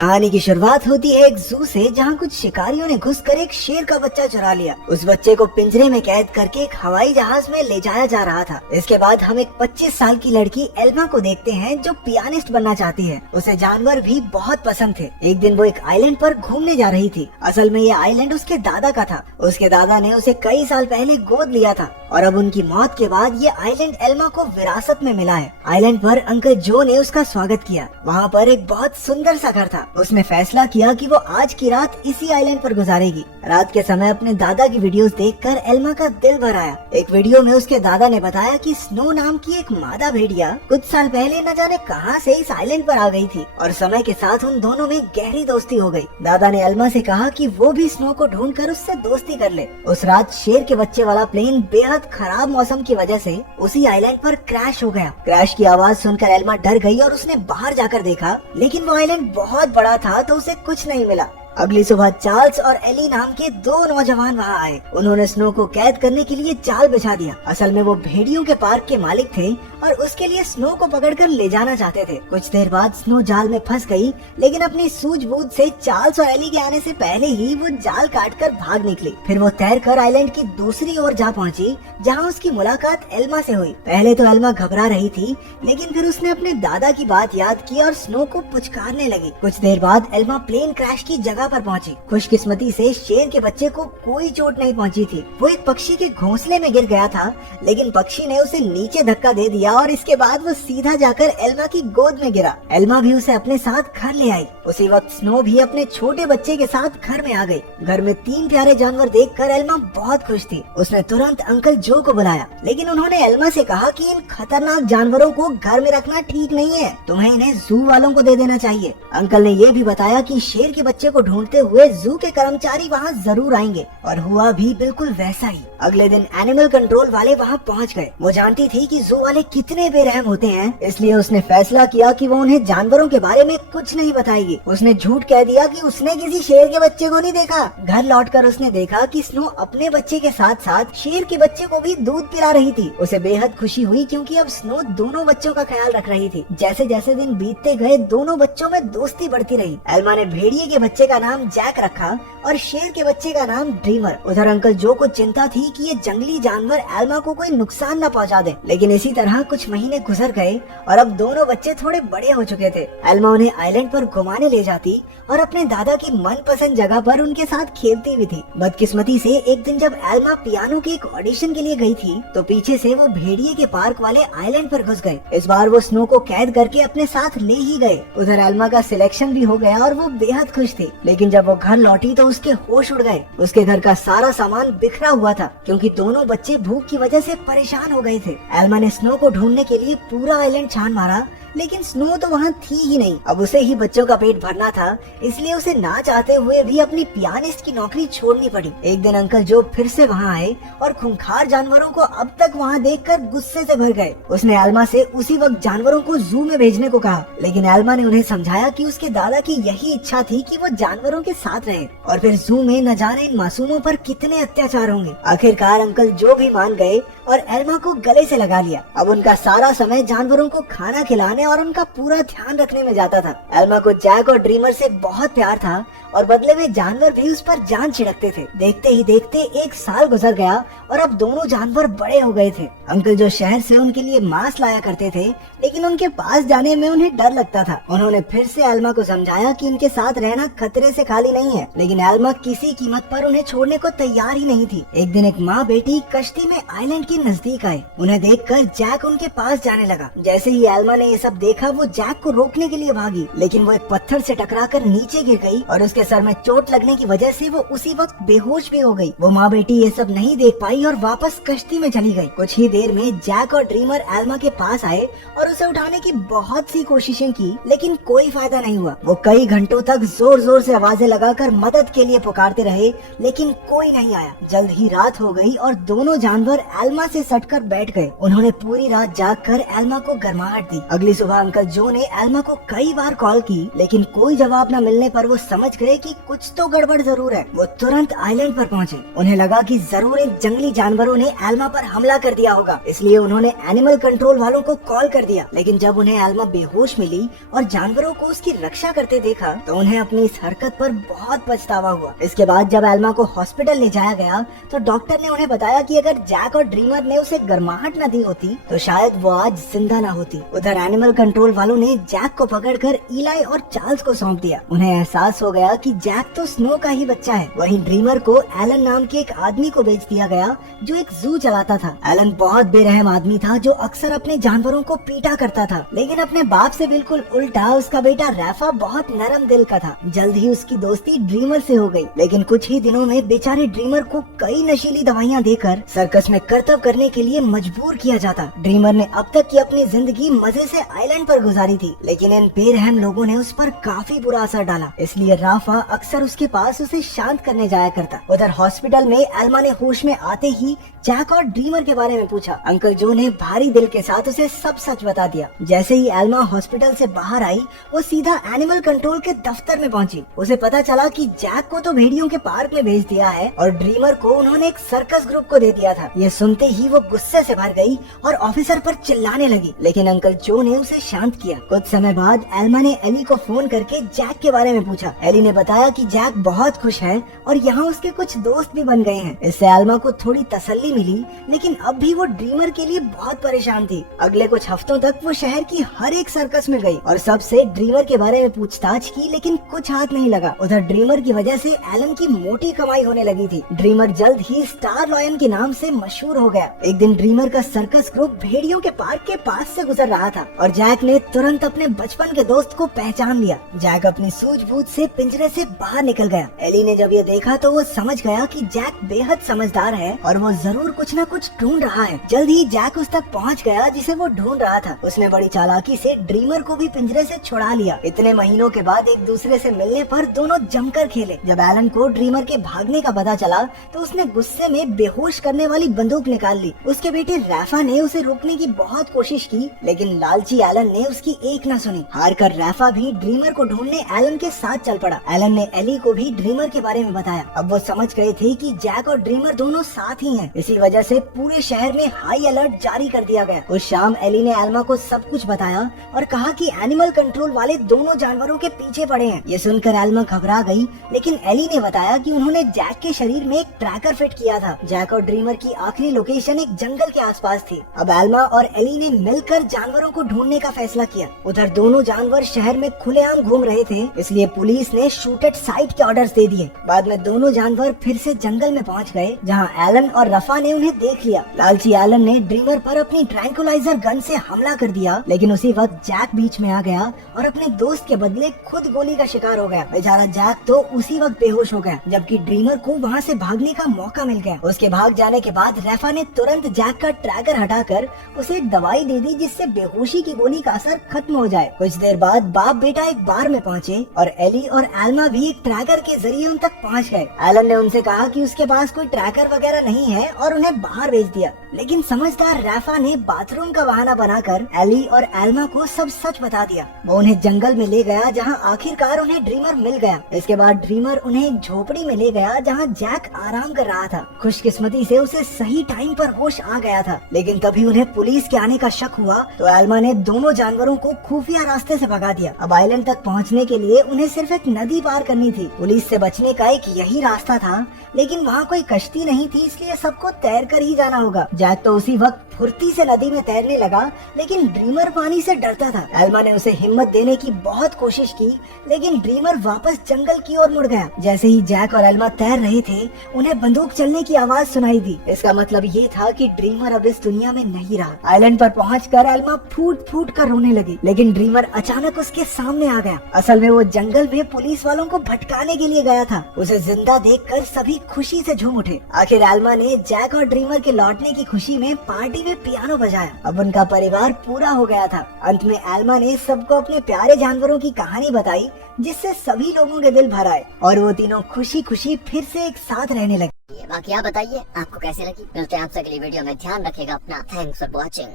कहानी की शुरुआत होती है एक जू से, जहाँ कुछ शिकारियों ने घुसकर एक शेर का बच्चा चुरा लिया। उस बच्चे को पिंजरे में कैद करके एक हवाई जहाज में ले जाया जा रहा था। इसके बाद हम एक 25 साल की लड़की एल्मा को देखते हैं, जो पियानिस्ट बनना चाहती है। उसे जानवर भी बहुत पसंद थे। एक दिन वो एक आइलैंड पर घूमने जा रही थी। असल में ये आइलैंड उसके दादा का था। उसके दादा ने उसे कई साल पहले गोद लिया था और अब उनकी मौत के बाद ये आइलैंड एल्मा को विरासत में मिला है। आइलैंड पर अंकल जो ने उसका स्वागत किया। वहाँ पर एक बहुत सुंदर सा घर था। उसने फैसला किया कि वो आज की रात इसी आइलैंड पर गुजारेगी। रात के समय अपने दादा की वीडियोस देखकर एल्मा का दिल भर आया। एक वीडियो में उसके दादा ने बताया कि स्नो नाम की एक मादा भेड़िया कुछ साल पहले न जाने कहां से इस आइलैंड पर आ गई थी और समय के साथ उन दोनों में गहरी दोस्ती हो गई। दादा ने एल्मा से कहा कि वो भी स्नो को ढूंढकर उससे दोस्ती कर ले। उस रात शेर के बच्चे वाला प्लेन बेहद खराब मौसम की वजह से उसी आइलैंड पर क्रैश हो गया। क्रैश की आवाज सुनकर एल्मा डर गई और उसने बाहर जाकर देखा, लेकिन वो आइलैंड बहुत बड़ा था तो उसे कुछ नहीं मिला। अगली सुबह चार्ल्स और एली नाम के दो नौजवान वहाँ आए। उन्होंने स्नो को कैद करने के लिए जाल बिछा दिया। असल में वो भेड़ियों के पार्क के मालिक थे और उसके लिए स्नो को पकड़कर ले जाना चाहते थे। कुछ देर बाद स्नो जाल में फंस गई, लेकिन अपनी सूझबूझ से चार्ल्स और एली के आने से पहले ही वो जाल काटकर भाग निकली। फिर वो तैरकर आइलैंड की दूसरी ओर जा पहुंची, जहां उसकी मुलाकात एल्मा से हुई। पहले तो एल्मा घबरा रही थी, लेकिन फिर उसने अपने दादा की बात याद की और स्नो को पुचकारने लगी। कुछ देर बाद एल्मा प्लेन क्रैश की जगह पर पहुंची। खुशकिस्मती से शेर के बच्चे को कोई चोट नहीं पहुंची थी। वो एक पक्षी के घोंसले में गिर गया था, लेकिन पक्षी ने उसे नीचे धक्का दे दिया और इसके बाद वो सीधा जाकर एल्मा की गोद में गिरा। एल्मा भी उसे अपने साथ घर ले आई। उसी वक्त स्नो भी अपने छोटे बच्चे के साथ घर में आ गई। घर में 3 प्यारे जानवर देखकर एल्मा बहुत खुश थी। उसने तुरंत अंकल जो को बुलाया, लेकिन उन्होंने एल्मा से कहा कि इन खतरनाक जानवरों को घर में रखना ठीक नहीं है, तुम्हें इन्हें जू वालों को दे देना चाहिए। अंकल ने ये भी बताया कि शेर के बच्चे को ढूंढते हुए जू के कर्मचारी वहाँ जरूर आएंगे, और हुआ भी बिल्कुल वैसा ही। अगले दिन एनिमल कंट्रोल वाले वहाँ पहुँच गए। वो जानती थी कि जू वाले कितने बेरहम होते हैं, इसलिए उसने फैसला किया कि वो उन्हें जानवरों के बारे में कुछ नहीं बताएगी। उसने झूठ कह दिया कि उसने किसी शेर के बच्चे को नहीं देखा। घर लौटकर उसने देखा कि स्नो अपने बच्चे के साथ साथ शेर के बच्चे को भी दूध पिला रही थी। उसे बेहद खुशी हुई, क्योंकि अब स्नो दोनों बच्चों का ख्याल रख रही थी। जैसे जैसे दिन बीतते गए, दोनों बच्चों में दोस्ती बढ़ती रही। एल्मा ने भेड़िए के बच्चे का नाम जैक रखा और शेर के बच्चे का नाम ड्रीमर। उधर अंकल जो को चिंता थी कि ये जंगली जानवर एल्मा को कोई नुकसान न पहुंचा दे, लेकिन इसी तरह कुछ महीने गुजर गए और अब दोनों बच्चे थोड़े बड़े हो चुके थे। एल्मा उन्हें आइलैंड पर घुमाने ले जाती और अपने दादा की मनपसंद जगह पर उनके साथ खेलती भी थी। बदकिस्मती से एक दिन जब एल्मा पियानो के एक ऑडिशन के लिए गई थी, तो पीछे से वो भेड़िए के पार्क वाले आइलैंड पर घुस गए। इस बार वो स्नो को कैद करके अपने साथ ले ही गए। उधर एल्मा का सिलेक्शन भी हो गया और वो बेहद खुश थी, लेकिन जब वो घर लौटी तो उसके होश उड़ गए। उसके घर का सारा सामान बिखरा हुआ था, क्योंकि दोनों बच्चे भूख की वजह से परेशान हो गए थे। एल्मा ने स्नो को ढूंढने के लिए पूरा आइलैंड छान मारा, लेकिन स्नो तो वहाँ थी ही नहीं। अब उसे ही बच्चों का पेट भरना था, इसलिए उसे ना चाहते हुए भी अपनी पियानिस्ट की नौकरी छोड़नी पड़ी। एक दिन अंकल जो फिर से वहाँ आए और खूंखार जानवरों को अब तक वहाँ देखकर गुस्से से भर गए। उसने एल्मा से उसी वक्त जानवरों को जू में भेजने को कहा, लेकिन एल्मा ने उन्हें समझाया कि उसके दादा की यही इच्छा थी कि वो जानवरों के साथ रहे, और फिर जू में न जाने इन मासूमों पर कितने अत्याचार होंगे। आखिरकार अंकल जो भी मान गए और एल्मा को गले से लगा लिया। अब उनका सारा समय जानवरों को खाना खिलाने और उनका पूरा ध्यान रखने में जाता था। एल्मा को जैक और ड्रीमर से बहुत प्यार था और बदले में जानवर भी उस पर जान छिड़कते थे। देखते ही देखते 1 साल गुजर गया और अब दोनों जानवर बड़े हो गए थे। अंकल जो शहर से उनके लिए मांस लाया करते थे, लेकिन उनके पास जाने में उन्हें डर लगता था। उन्होंने फिर से एल्मा को समझाया कि इनके साथ रहना खतरे से खाली नहीं है, लेकिन एल्मा किसी कीमत पर उन्हें छोड़ने को तैयार ही नहीं थी। एक दिन एक माँ बेटी कश्ती में आइलैंड के नजदीक आए। उन्हें देखकर जैक उनके पास जाने लगा। जैसे ही एल्मा ने ये सब देखा, वो जैक को रोकने के लिए भागी, लेकिन वो एक पत्थर से टकराकर नीचे गिर गई और उसके सर में चोट लगने की वजह से वो उसी वक्त बेहोश भी हो गई। वो माँ बेटी ये सब नहीं देख पाई और वापस कश्ती में चली गई। कुछ ही देर में जैक और ड्रीमर एल्मा के पास आए और उसे उठाने की बहुत सी कोशिशें की, लेकिन कोई फायदा नहीं हुआ। वो कई घंटों तक जोर जोर से आवाजें लगाकर मदद के लिए पुकारते रहे, लेकिन कोई नहीं आया। जल्द ही रात हो गई और दोनों जानवर एल्मा से सटकर बैठ गए। उन्होंने पूरी रात जागकर एल्मा को गर्माहट दी। अगली सुबह अंकल जो ने एल्मा को कई बार कॉल की, लेकिन कोई जवाब न मिलने पर वो समझ गए मिले कि कुछ तो गड़बड़ जरूर है। वो तुरंत आइलैंड पर पहुंचे। उन्हें लगा कि जरूर इन जंगली जानवरों ने एल्मा पर हमला कर दिया होगा, इसलिए उन्होंने एनिमल कंट्रोल वालों को कॉल कर दिया। लेकिन जब उन्हें एल्मा बेहोश मिली और जानवरों को उसकी रक्षा करते देखा तो उन्हें अपनी इस हरकत पर बहुत पछतावा हुआ। इसके बाद जब एल्मा को हॉस्पिटल ले जाया गया तो डॉक्टर ने उन्हें बताया कि अगर जैक और ड्रीमर ने उसे गर्माहट न दी होती तो शायद वो आज जिंदा न होती। उधर एनिमल कंट्रोल वालों ने जैक को पकड़कर इलाई और चार्ल्स को सौंप दिया। उन्हें एहसास हो गया कि जैक तो स्नो का ही बच्चा है। वहीं ड्रीमर को एलन नाम के एक आदमी को बेच दिया गया जो एक जू चलाता था। एलन बहुत बेरहम आदमी था जो अक्सर अपने जानवरों को पीटा करता था, लेकिन अपने बाप से बिल्कुल उल्टा उसका बेटा रैफा बहुत नरम दिल का था। जल्द ही उसकी दोस्ती ड्रीमर से हो गई, लेकिन कुछ ही दिनों में बेचारे ड्रीमर को कई नशीली दवाइयां देकर सर्कस में करतब करने के लिए मजबूर किया जाता। ड्रीमर ने अब तक की अपनी जिंदगी मजे से आइलैंड पर गुजारी थी, लेकिन इन बेरहम लोगों ने उस पर काफी बुरा असर डाला, इसलिए राफा अक्सर उसके पास उसे शांत करने जाया करता। उधर हॉस्पिटल में एल्मा ने होश में आते ही जैक और ड्रीमर के बारे में पूछा। अंकल जो ने भारी दिल के साथ उसे सब सच बता दिया। जैसे ही एल्मा हॉस्पिटल से बाहर आई वो सीधा एनिमल कंट्रोल के दफ्तर में पहुंची। उसे पता चला कि जैक को तो भेड़ियों के पार्क में भेज दिया है और ड्रीमर को उन्होंने एक सर्कस ग्रुप को दे दिया था। ये सुनते ही वो गुस्से से भर गई और ऑफिसर पर चिल्लाने लगी, लेकिन अंकल जो ने उसे शांत किया। कुछ समय बाद एल्मा ने एली को फोन करके जैक के बारे में पूछा। एली ने बताया कि जैक बहुत खुश है और यहाँ उसके कुछ दोस्त भी बन गए हैं। इससे एल्मा को थोड़ी तसल्ली मिली, लेकिन अब भी वो ड्रीमर के लिए बहुत परेशान थी। अगले कुछ हफ्तों तक वो शहर की हर एक सर्कस में गई और सबसे ड्रीमर के बारे में पूछताछ की, लेकिन कुछ हाथ नहीं लगा। उधर ड्रीमर की वजह से एलन की मोटी कमाई होने लगी थी। ड्रीमर जल्द ही स्टार लॉयन के नाम से मशहूर हो गया। एक दिन ड्रीमर का सर्कस ग्रुप भेड़ियों के पार्क के पास से गुजर रहा था और जैक ने तुरंत अपने बचपन के दोस्त को पहचान लिया। जैक अपनी सूझबूझ से पिंजरे से बाहर निकल गया। एली ने जब ये देखा तो वो समझ गया कि जैक बेहद समझदार है और वो जरूर कुछ न कुछ ढूंढ रहा है। जल्द ही जैक उस तक पहुंच गया जिसे वो ढूंढ रहा था। उसने बड़ी चालाकी से ड्रीमर को भी पिंजरे से छुड़ा लिया। इतने महीनों के बाद एक दूसरे से मिलने पर दोनों जमकर खेले। जब एलन को ड्रीमर के भागने का पता चला तो उसने गुस्से में बेहोश करने वाली बंदूक निकाल ली। उसके बेटे रैफा ने उसे रोकने की बहुत कोशिश की, लेकिन लालची एलन ने उसकी एक न सुनी। हार कर रैफा भी ड्रीमर को ढूंढने एलन के साथ चल पड़ा। एलन ने एली को भी ड्रीमर के बारे में बताया। अब वो समझ गए थे कि जैक और ड्रीमर दोनों साथ ही हैं। इसी वजह से पूरे शहर में हाई अलर्ट जारी कर दिया गया। उस शाम एली ने एल्मा को सब कुछ बताया और कहा कि एनिमल कंट्रोल वाले दोनों जानवरों के पीछे पड़े हैं। ये सुनकर एल्मा घबरा गई, लेकिन एली ने बताया कि उन्होंने जैक के शरीर में एक ट्रैकर फिट किया था। जैक और ड्रीमर की आखिरी लोकेशन एक जंगल के आसपास थी। अब एल्मा और एली ने मिलकर जानवरों को ढूंढने का फैसला किया। उधर दोनों जानवर शहर में खुलेआम घूम रहे थे, इसलिए पुलिस ने शूट एट साइट के ऑर्डर्स दे दिए। बाद में दोनों जानवर फिर से जंगल में पहुंच गए, जहां एलन और रफा ने उन्हें देख लिया। लालची एलन ने ड्रीमर पर अपनी ट्रैंकुलाइजर गन से हमला कर दिया, लेकिन उसी वक्त जैक बीच में आ गया और अपने दोस्त के बदले खुद गोली का शिकार हो गया। बेचारा जैक तो उसी वक्त बेहोश हो गया, जबकि ड्रीमर को वहाँ से भागने का मौका मिल गया। उसके भाग जाने के बाद रफा ने तुरंत जैक का ट्रैकर हटाकर उसे एक दवाई दे दी, जिससे बेहोशी की गोली का असर खत्म हो जाए। कुछ देर बाद बाप बेटा एक बार में पहुँचे और एली और एल्मा भी एक ट्रैकर के जरिए उन तक पहुँच गए। एलन ने उनसे कहा कि उसके पास कोई ट्रैकर वगैरह नहीं है और उन्हें बाहर भेज दिया, लेकिन समझदार रैफा ने बाथरूम का बहाना बनाकर एली और एल्मा को सब सच बता दिया। वो उन्हें जंगल में ले गया, जहां आखिरकार उन्हें ड्रीमर मिल गया। इसके बाद ड्रीमर उन्हें एक झोपड़ी में ले गया, जहां जैक आराम कर रहा था। खुशकिस्मती से उसे सही टाइम पर होश आ गया था, लेकिन तभी उन्हें पुलिस के आने का शक हुआ तो एल्मा ने दोनों जानवरों को खुफिया रास्ते से भगा दिया। अब आइलैंड तक पहुँचने के लिए उन्हें सिर्फ एक नदी पार करनी थी। पुलिस से बचने का एक यही रास्ता था, लेकिन वहाँ कोई कश्ती नहीं थी, इसलिए सबको तैर कर ही जाना होगा। जैक तो उसी वक्त फुर्ती से नदी में तैरने लगा, लेकिन ड्रीमर पानी से डरता था। एल्मा ने उसे हिम्मत देने की बहुत कोशिश की, लेकिन ड्रीमर वापस जंगल की ओर मुड़ गया। जैसे ही जैक और एल्मा तैर रहे थे, उन्हें बंदूक चलने की आवाज सुनाई दी। इसका मतलब ये था कि ड्रीमर अब इस दुनिया में नहीं रहा। आइलैंड पर पहुंचकर एल्मा फूट फूट कर रोने लगी, लेकिन ड्रीमर अचानक उसके सामने आ गया। असल में वो जंगल में पुलिस वालों को भटकाने के लिए गया था। उसे जिंदा देखकर सभी खुशी से झूम उठे। आखिर एल्मा ने जैक और ड्रीमर के लौटने की खुशी में पार्टी में पियानो बजाया। अब उनका परिवार पूरा हो गया था। अंत में एल्मा ने सबको अपने प्यारे जानवरों की कहानी बताई, जिससे सभी लोगों के दिल भर आए और वो तीनों खुशी खुशी फिर से एक साथ रहने लगे। बाकी आप बताइए आपको कैसी लगी। मिलते हैं आपसे अगली वीडियो में। ध्यान रखिएगा अपना। Thanks for watching.